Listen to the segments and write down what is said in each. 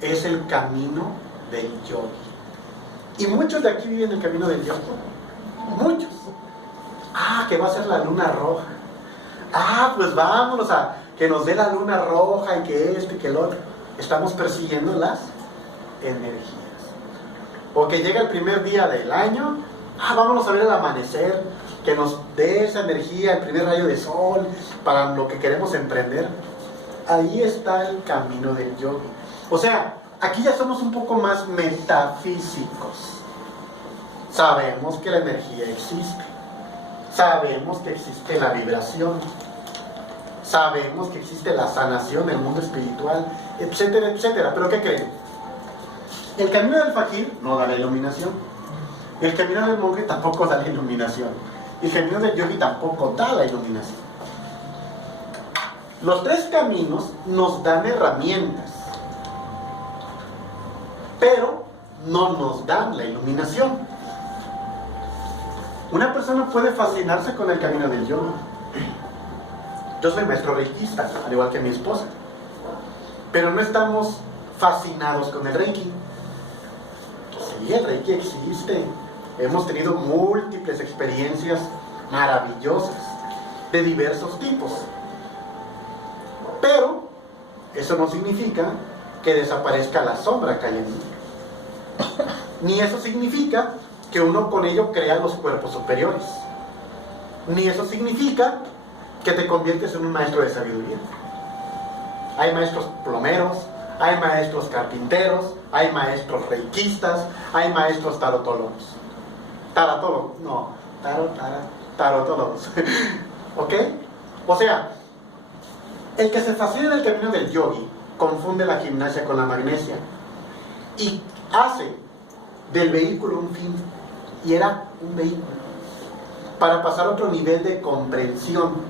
es el camino del yogi. Y muchos de aquí viven el camino del yogi. Muchos. Que va a ser la luna roja. Pues vámonos a que nos dé la luna roja y que esto y que el otro. Estamos persiguiendo las energías. O que llega el primer día del año, vámonos a ver el amanecer, que nos dé esa energía, el primer rayo de sol, para lo que queremos emprender. Ahí está el camino del yogi. O sea, aquí ya somos un poco más metafísicos. Sabemos que la energía existe. Sabemos que existe la vibración. Sabemos que existe la sanación, el mundo espiritual, etcétera, etcétera. ¿Pero qué creen? El camino del fakir no da la iluminación. El camino del monje tampoco da la iluminación. Y el camino del yogi tampoco da la iluminación. Los tres caminos nos dan herramientas, pero no nos dan la iluminación. Una persona puede fascinarse con el camino del yoga. Yo soy maestro reikista, al igual que mi esposa, pero no estamos fascinados con el reiki. Sí, el reiki existe. Hemos tenido múltiples experiencias maravillosas de diversos tipos. Pero eso no significa que desaparezca la sombra que hay en mí. Ni eso significa que uno con ello crea los cuerpos superiores. Ni eso significa que te conviertes en un maestro de sabiduría. Hay maestros plomeros, hay maestros carpinteros, hay maestros reikistas, hay maestros tarotólogos. Tarotólogos. ¿Ok? O sea, el que se fascina en el camino del yogi confunde la gimnasia con la magnesia y hace del vehículo un fin, y era un vehículo para pasar a otro nivel de comprensión.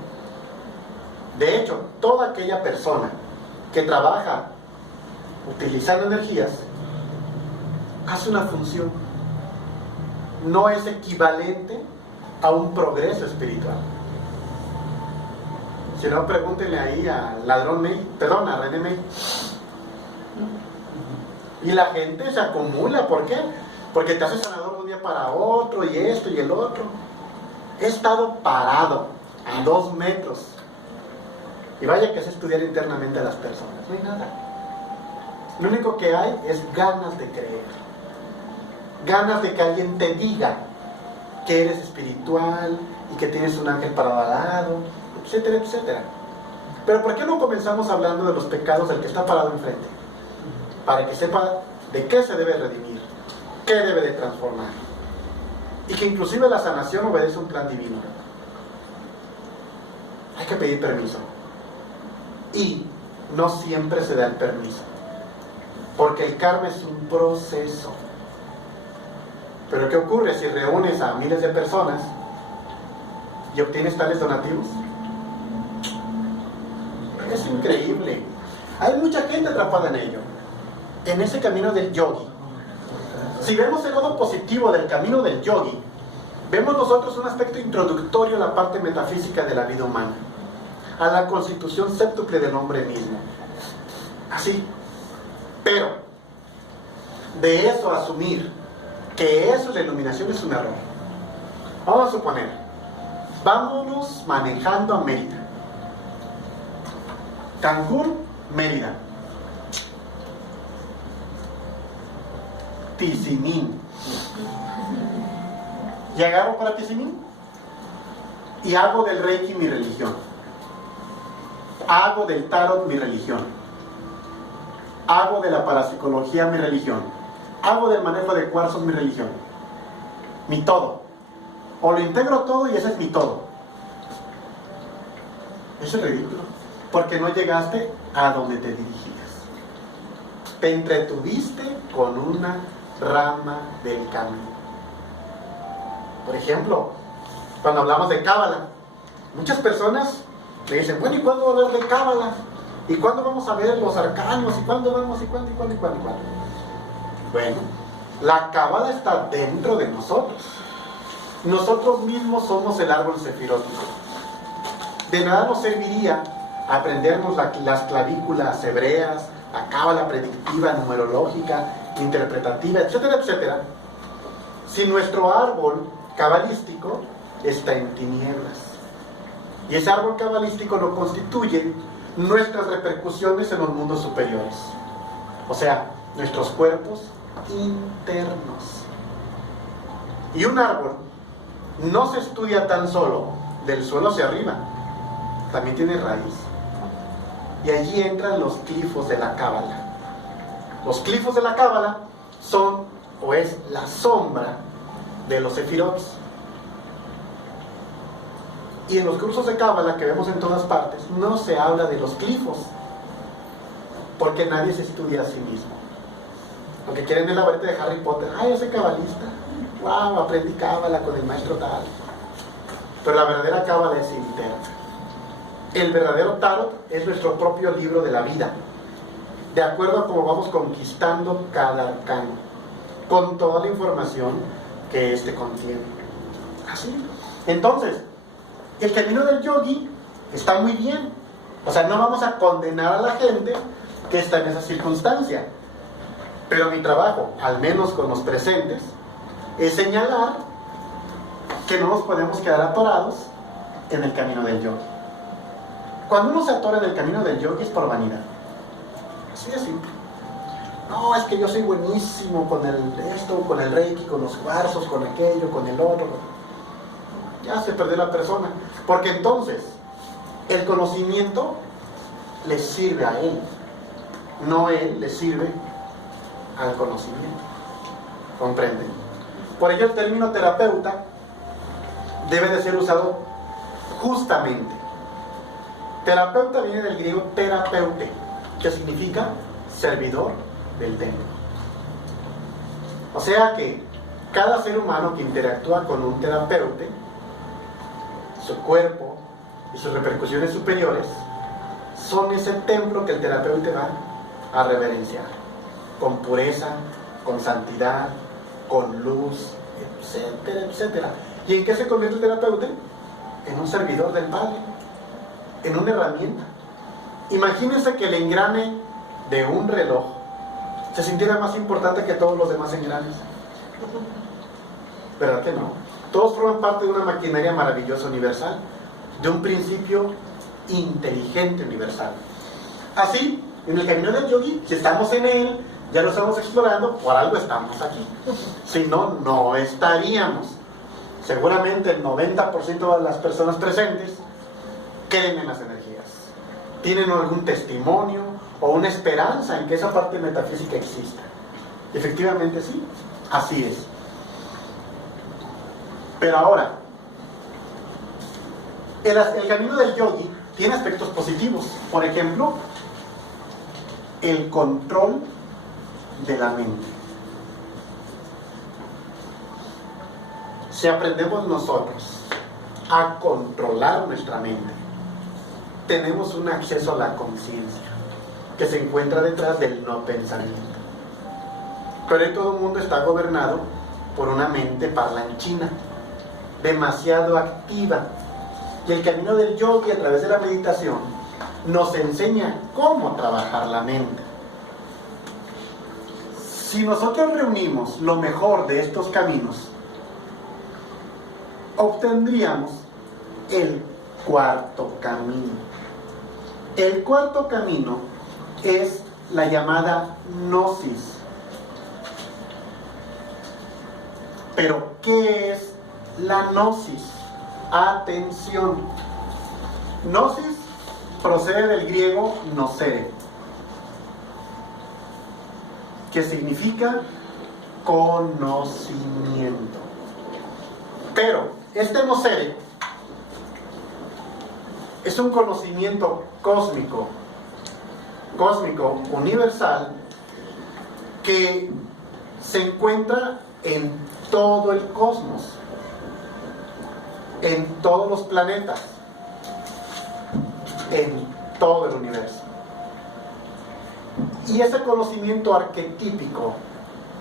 De hecho, toda aquella persona que trabaja utilizando energías hace una función, no es equivalente a un progreso espiritual. Si no, pregúntenle ahí al ladrón May, a René May. Y la gente se acumula, ¿por qué? Porque te hace sanador de un día para otro, y esto y el otro. He estado parado a 2 metros. Y vaya que es estudiar internamente a las personas. No hay nada. Lo único que hay es ganas de creer. Ganas de que alguien te diga que eres espiritual y que tienes un ángel parado al lado, etcétera, etcétera. Pero ¿por qué no comenzamos hablando de los pecados del que está parado enfrente? Para que sepa de qué se debe redimir, qué debe de transformar. Y que inclusive la sanación obedece un plan divino. Hay que pedir permiso. Y no siempre se da el permiso. Porque el karma es un proceso. Pero ¿qué ocurre si reúnes a miles de personas y obtienes tales donativos? Es increíble. Hay mucha gente atrapada en ello, en ese camino del yogi. Si vemos el lado positivo del camino del yogi, vemos nosotros un aspecto introductorio a la parte metafísica de la vida humana, a la constitución séptuple del hombre mismo. Así. Pero, de eso a asumir que eso es la iluminación es un error. Vamos a suponer, vámonos manejando a Mérida. Cancún, Mérida. Tizimín. Y agarro para Tizimín y hago del Reiki mi religión. Hago del Tarot mi religión. Hago de la parapsicología mi religión. Hago del manejo de cuarzos mi religión. Mi todo. O lo integro todo y ese es mi todo. Eso es ridículo. Porque no llegaste a donde te dirigías. Te entretuviste con una rama del camino. Por ejemplo, cuando hablamos de Cábala, muchas personas me dicen, bueno, ¿y cuándo va a hablar de Cábala? ¿Y cuándo vamos a ver los arcanos? ¿Y cuándo vamos? ¿Y cuándo? ¿Y cuándo? ¿Y cuándo? ¿Y cuándo? Bueno, la Cábala está dentro de nosotros. Nosotros mismos somos el árbol sefirótico. De nada nos serviría aprendernos las clavículas hebreas, la cábala predictiva, numerológica, interpretativa, etcétera, etcétera, si nuestro árbol cabalístico está en tinieblas? Y ese árbol cabalístico lo constituyen nuestras repercusiones en los mundos superiores, o sea, nuestros cuerpos internos. Y un árbol no se estudia tan solo del suelo hacia arriba, también tiene raíz. Y allí entran los glifos de la cábala. Los glifos de la cábala son, o es, la sombra de los sefirot. Y en los cursos de cábala que vemos en todas partes, no se habla de los glifos, porque nadie se estudia a sí mismo. Aunque quieren en la varita de Harry Potter, ¡ay, ese cabalista! ¡Wow! Aprendí cábala con el maestro tal. Pero la verdadera cábala es interna. El verdadero tarot es nuestro propio libro de la vida, de acuerdo a cómo vamos conquistando cada arcano, con toda la información que éste contiene. ¿Así? Entonces, el camino del yogi está muy bien. O sea, no vamos a condenar a la gente que está en esa circunstancia. Pero mi trabajo, al menos con los presentes, es señalar que no nos podemos quedar atorados en el camino del yogi. Cuando uno se atora en el camino del yogi es por vanidad. Así de simple. No, es que yo soy buenísimo con con el reiki, con los cuarzos, con aquello, con el otro. Ya se perdió la persona. Porque entonces, el conocimiento le sirve a él. No él le sirve al conocimiento. ¿Comprenden? Por ello el término terapeuta debe de ser usado justamente. Terapeuta viene del griego terapeute, que significa servidor del templo. O sea que cada ser humano que interactúa con un terapeuta, su cuerpo y sus repercusiones superiores son ese templo que el terapeuta va a reverenciar, con pureza, con santidad, con luz, etcétera, etcétera. ¿Y en qué se convierte el terapeuta? En un servidor del Padre, en una herramienta. Imagínense que el engrane de un reloj se sintiera más importante que todos los demás engranes. ¿Verdad que no? Todos forman parte de una maquinaria maravillosa universal, de un principio inteligente universal. Así, en el camino del yogi, si estamos en él, ya lo estamos explorando, por algo estamos aquí. Si no, no estaríamos. Seguramente el 90% de las personas presentes creen en las energías. Tienen algún testimonio o una esperanza en que esa parte metafísica exista. Efectivamente sí, así es. Pero ahora, el camino del yogi tiene aspectos positivos. Por ejemplo, el control de la mente. Si aprendemos nosotros a controlar nuestra mente, tenemos un acceso a la conciencia que se encuentra detrás del no pensamiento. Pero hoy todo el mundo está gobernado por una mente parlanchina, demasiado activa. Y el camino del yogi, a través de la meditación, nos enseña cómo trabajar la mente. Si nosotros reunimos lo mejor de estos caminos, obtendríamos el cuarto camino. El cuarto camino es la llamada gnosis. Pero, ¿qué es la gnosis? Atención. Gnosis procede del griego gnocere, que significa conocimiento. Pero este gnocere es un conocimiento cósmico, universal, que se encuentra en todo el cosmos, en todos los planetas, en todo el universo. Y ese conocimiento arquetípico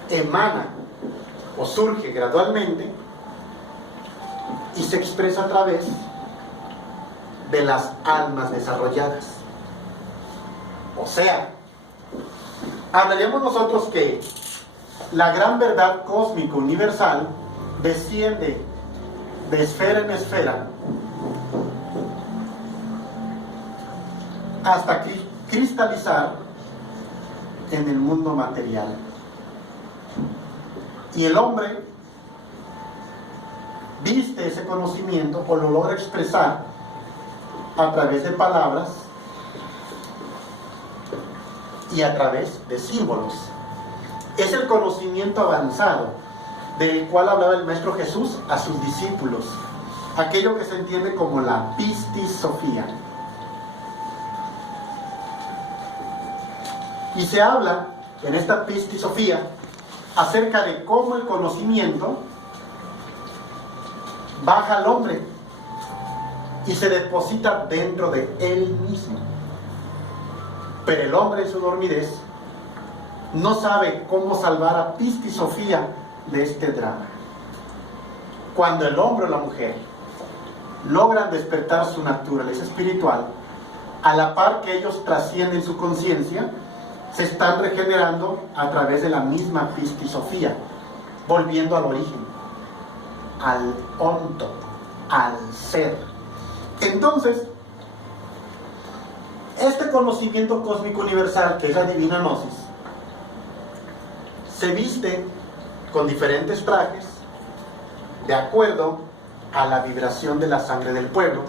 emana o surge gradualmente y se expresa a través de las almas desarrolladas. O sea, hablaríamos nosotros que la gran verdad cósmica universal desciende de esfera en esfera hasta cristalizar en el mundo material. Y el hombre viste ese conocimiento o lo logra expresar a través de palabras y a través de símbolos. Es el conocimiento avanzado del cual hablaba el Maestro Jesús a sus discípulos, aquello que se entiende como la pistisofía. Y se habla en esta pistisofía acerca de cómo el conocimiento baja al hombre y se deposita dentro de él mismo. Pero el hombre en su dormidez no sabe cómo salvar a pistisofía de este drama. Cuando el hombre o la mujer logran despertar su naturaleza espiritual, a la par que ellos trascienden su conciencia, se están regenerando a través de la misma pistisofía, volviendo al origen, al onto, al ser. Entonces, este conocimiento cósmico universal, que es la divina gnosis, se viste con diferentes trajes de acuerdo a la vibración de la sangre del pueblo,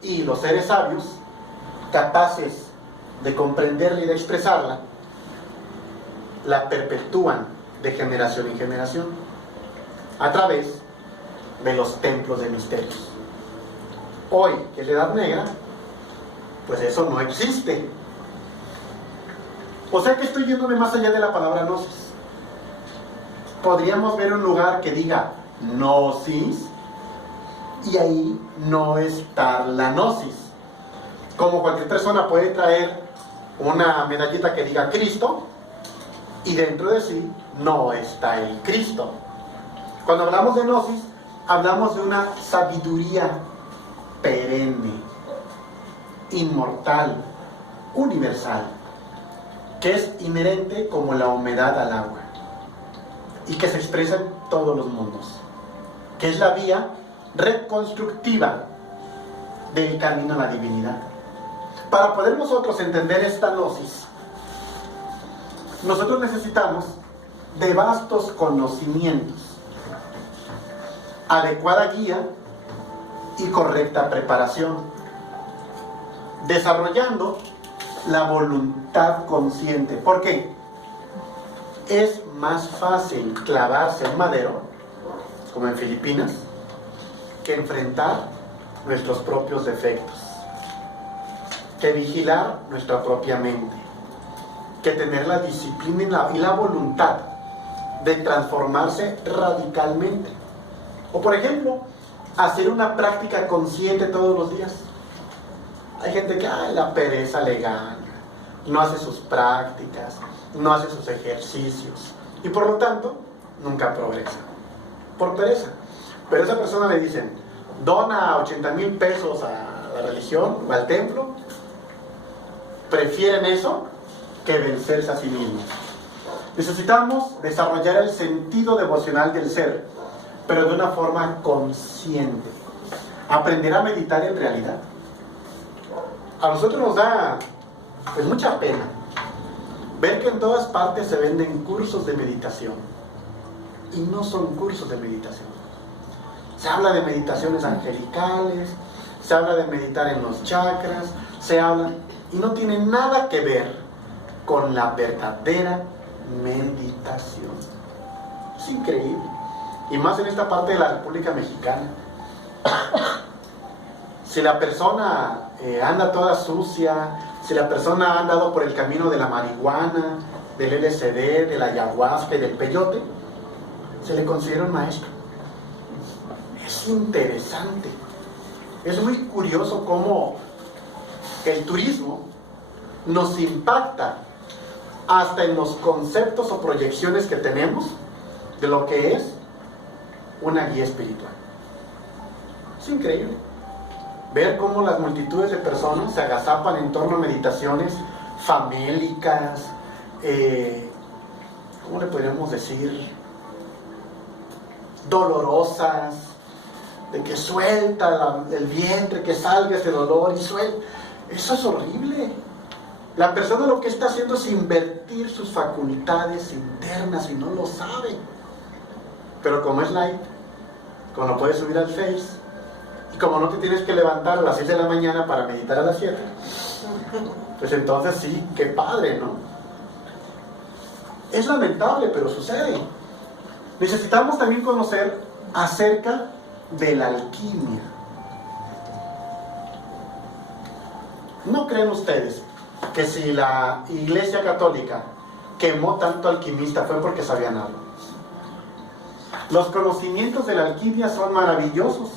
y los seres sabios, capaces de comprenderla y de expresarla, la perpetúan de generación en generación a través de los templos de misterios. Hoy, que es la Edad Negra, pues eso no existe. O sea que estoy yéndome más allá de la palabra gnosis. Podríamos ver un lugar que diga gnosis y ahí no está la gnosis. Como cualquier persona puede traer una medallita que diga Cristo y dentro de sí no está el Cristo. Cuando hablamos de gnosis, hablamos de una sabiduría perenne, inmortal, universal, que es inherente como la humedad al agua y que se expresa en todos los mundos, que es la vía reconstructiva del camino a la divinidad. Para poder nosotros entender esta gnosis, nosotros necesitamos de vastos conocimientos, adecuada guía y correcta preparación, desarrollando la voluntad consciente. ¿Por qué? Es más fácil clavarse en madero, como en Filipinas, que enfrentar nuestros propios defectos, que vigilar nuestra propia mente, que tener la disciplina y la voluntad de transformarse radicalmente. O por ejemplo, hacer una práctica consciente todos los días. Hay gente que la pereza le gana, no hace sus prácticas, no hace sus ejercicios y por lo tanto nunca progresa, por pereza. Pero a esa persona le dicen, dona 80,000 pesos a la religión o al templo. Prefieren eso que vencerse a sí mismos. Necesitamos desarrollar el sentido devocional del ser, pero de una forma consciente. Aprender a meditar en realidad. A nosotros nos da pues mucha pena ver que en todas partes se venden cursos de meditación y no son cursos de meditación. Se habla de meditaciones angelicales, se habla de meditar en los chakras, se habla y no tiene nada que ver con la verdadera meditación. Es increíble. Y más en esta parte de la República Mexicana. Si la persona anda toda sucia, si la persona ha andado por el camino de la marihuana, del LSD, de la ayahuasca y del peyote, se le considera un maestro. Es interesante. Es muy curioso cómo el turismo nos impacta hasta en los conceptos o proyecciones que tenemos de lo que es una guía espiritual. Es increíble ver cómo las multitudes de personas se agazapan en torno a meditaciones famélicas, ¿cómo le podríamos decir? Dolorosas, de que suelta el vientre, que salga ese dolor y suelta. Eso es horrible. La persona lo que está haciendo es invertir sus facultades internas y no lo sabe. Pero como es light, como lo puedes subir al Face, y como no te tienes que levantar a las 6 de la mañana para meditar a las 7, pues entonces sí, qué padre, ¿no? Es lamentable, pero sucede. Necesitamos también conocer acerca de la alquimia. ¿No creen ustedes que si la Iglesia Católica quemó tanto alquimista fue porque sabían algo? Los conocimientos de la alquimia son maravillosos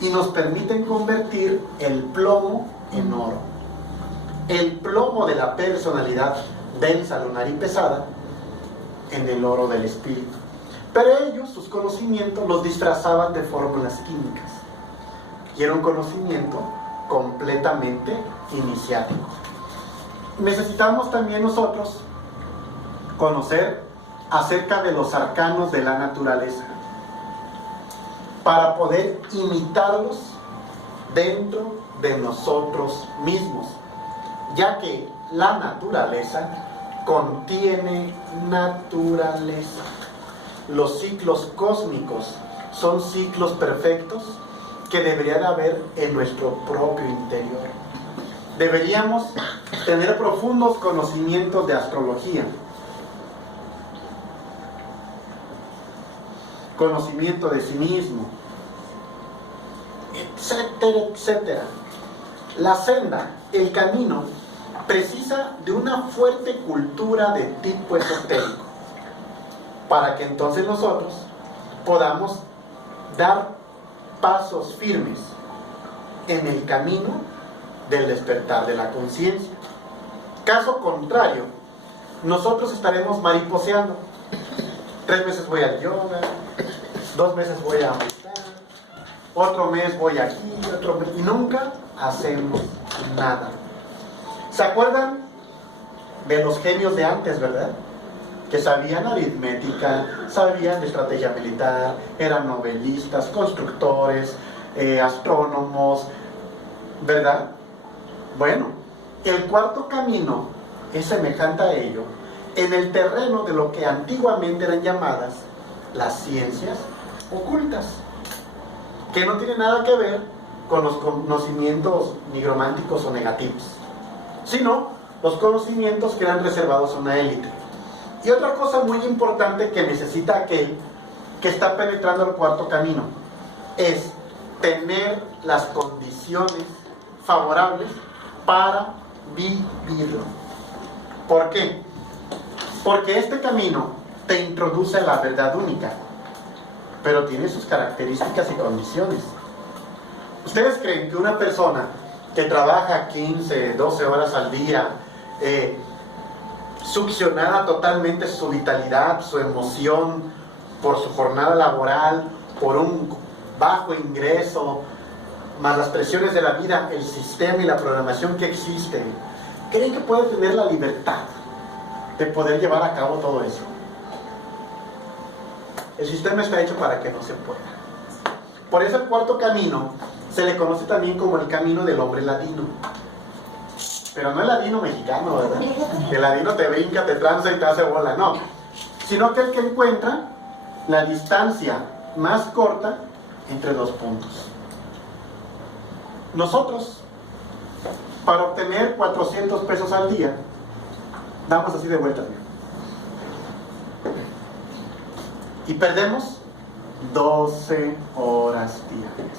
y nos permiten convertir el plomo en oro. El plomo de la personalidad densa, lunar y pesada en el oro del espíritu. Pero ellos, sus conocimientos, los disfrazaban de fórmulas químicas. Y era un conocimiento completamente iniciático. Necesitamos también nosotros conocer acerca de los arcanos de la naturaleza para poder imitarlos dentro de nosotros mismos, ya que la naturaleza contiene naturaleza. Los ciclos cósmicos son ciclos perfectos que debería de haber en nuestro propio interior. Deberíamos tener profundos conocimientos de astrología, conocimiento de sí mismo, etcétera, etcétera. La senda, el camino, precisa de una fuerte cultura de tipo esotérico, para que entonces nosotros podamos dar pasos firmes en el camino del despertar de la conciencia. Caso contrario, nosotros estaremos mariposeando. 3 meses voy al yoga, 2 meses voy a meditar, otro mes voy aquí, otro mes, y nunca hacemos nada. ¿Se acuerdan de los genios de antes, verdad? Que sabían aritmética, sabían de estrategia militar, eran novelistas, constructores, astrónomos, ¿verdad? Bueno, el cuarto camino es semejante a ello en el terreno de lo que antiguamente eran llamadas las ciencias ocultas, que no tienen nada que ver con los conocimientos nigrománticos o negativos, sino los conocimientos que eran reservados a una élite. Y otra cosa muy importante que necesita aquel que está penetrando el cuarto camino es tener las condiciones favorables para vivirlo. ¿Por qué? Porque este camino te introduce a la verdad única, pero tiene sus características y condiciones. ¿Ustedes creen que una persona que trabaja 15, 12 horas al día, succionada totalmente su vitalidad, su emoción, por su jornada laboral, por un bajo ingreso, más las presiones de la vida, el sistema y la programación que existe, creen que puede tener la libertad de poder llevar a cabo todo eso? El sistema está hecho para que no se pueda. Por eso el cuarto camino se le conoce también como el camino del hombre ladino. Pero no el ladino mexicano, ¿verdad? El ladino te brinca, te tranza y te hace bola, no. Sino aquel que encuentra la distancia más corta entre dos puntos. Nosotros, para obtener 400 pesos al día, damos así de vueltas. Y perdemos 12 horas diarias.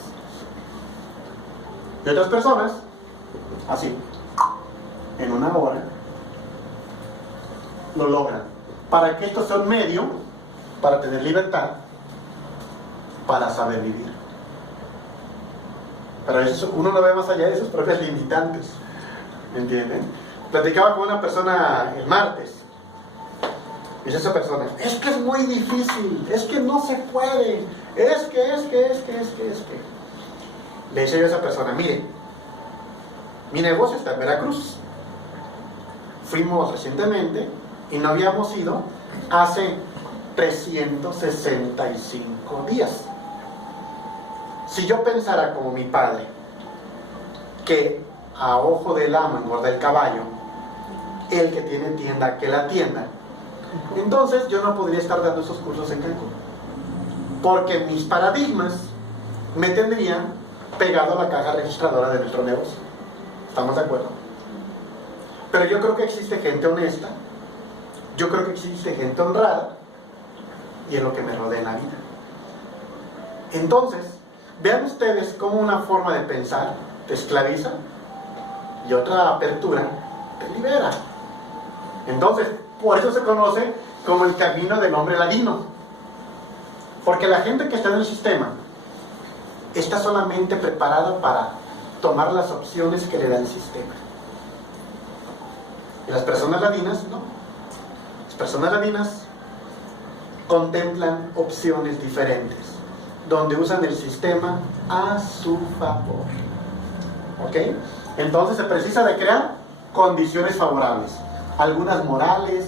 Y otras personas, así, en 1 hora, lo logran. Para que esto sea un medio, para tener libertad, para saber vivir. Pero eso, uno no ve más allá de sus propias limitantes. ¿Me entienden? Platicaba con una persona el martes. Dice esa persona, es que es muy difícil, es que no se puede, es que. Le dice yo a esa persona, mire, mi negocio está en Veracruz. fuimos recientemente y no habíamos ido hace 365 días. Si yo pensara como mi padre, que a ojo del amo engorda el caballo, el que tiene tienda que la tienda, entonces yo no podría estar dando esos cursos en Cancún, porque mis paradigmas me tendrían pegado a la caja registradora de nuestro negocio. ¿Estamos de acuerdo? Pero yo creo que existe gente honesta, yo creo que existe gente honrada, y es lo que me rodea en la vida. Entonces, vean ustedes cómo una forma de pensar te esclaviza y otra apertura te libera. Entonces, por eso se conoce como el camino del hombre ladino. Porque la gente que está en el sistema está solamente preparada para tomar las opciones que le da el sistema. Y las personas ladinas, no. Las personas ladinas contemplan opciones diferentes, donde usan el sistema a su favor. ¿Ok? Entonces se precisa de crear condiciones favorables, algunas morales,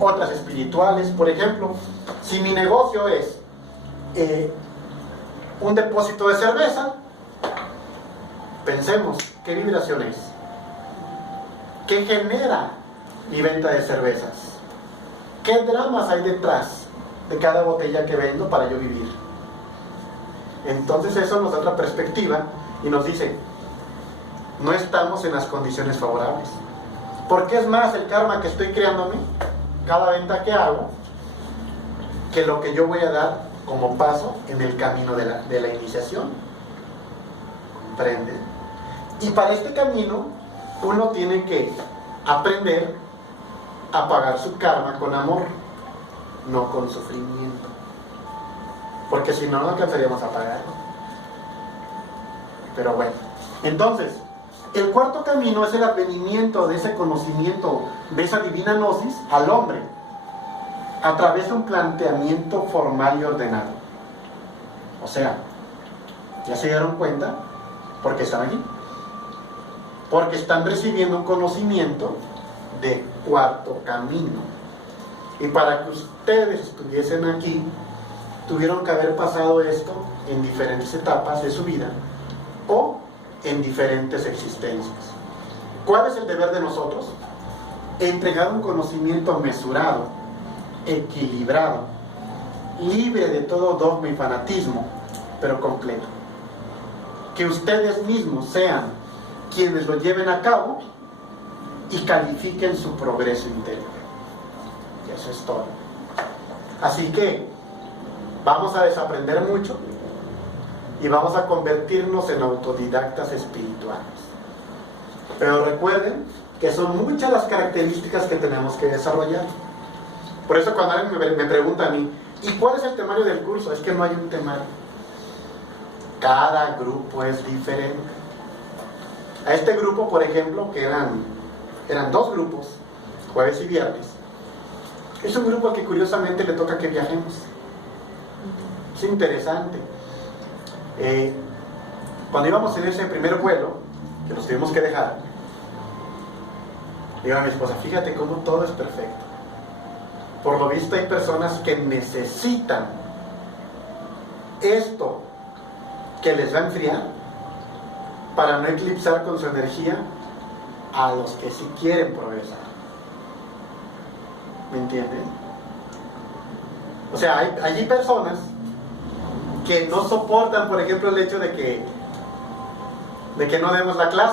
otras espirituales. Por ejemplo, si mi negocio es un depósito de cerveza, pensemos, ¿qué vibración es? ¿Qué genera mi venta de cervezas? ¿Qué dramas hay detrás de cada botella que vendo para yo vivir? Entonces eso nos da otra perspectiva y nos dice, no estamos en las condiciones favorables. Porque es más el karma que estoy creándome, cada venta que hago, que lo que yo voy a dar como paso en el camino de la iniciación. ¿Comprende? Y para este camino, uno tiene que aprender a pagar su karma con amor, no con sufrimiento. Porque si no, no alcanzaríamos a pagarlo. Pero bueno, entonces, el cuarto camino es el advenimiento de ese conocimiento, de esa divina gnosis al hombre, a través de un planteamiento formal y ordenado. O sea, ¿ya se dieron cuenta por qué están aquí? Porque están recibiendo un conocimiento de cuarto camino. Y para que ustedes estuviesen aquí, tuvieron que haber pasado esto en diferentes etapas de su vida o en diferentes existencias. ¿Cuál es el deber de nosotros? Entregar un conocimiento mesurado, equilibrado, libre de todo dogma y fanatismo, pero completo. Que ustedes mismos sean quienes lo lleven a cabo y califiquen su progreso interior. Y eso es todo. Así que vamos a desaprender mucho y vamos a convertirnos en autodidactas espirituales. Pero recuerden que son muchas las características que tenemos que desarrollar. Por eso cuando alguien me pregunta a mí, ¿y cuál es el temario del curso? Es que no hay un temario. Cada grupo es diferente. A este grupo, por ejemplo, que eran dos grupos, jueves y viernes, es un grupo al que curiosamente le toca que viajemos. Es interesante. Cuando íbamos en ese primer vuelo, que nos tuvimos que dejar, digo a mi esposa, fíjate cómo todo es perfecto. Por lo visto hay personas que necesitan esto que les va a enfriar para no eclipsar con su energía a los que sí quieren progresar. ¿Me entienden? O sea, hay personas que no soportan, por ejemplo, el hecho de que no demos la clase.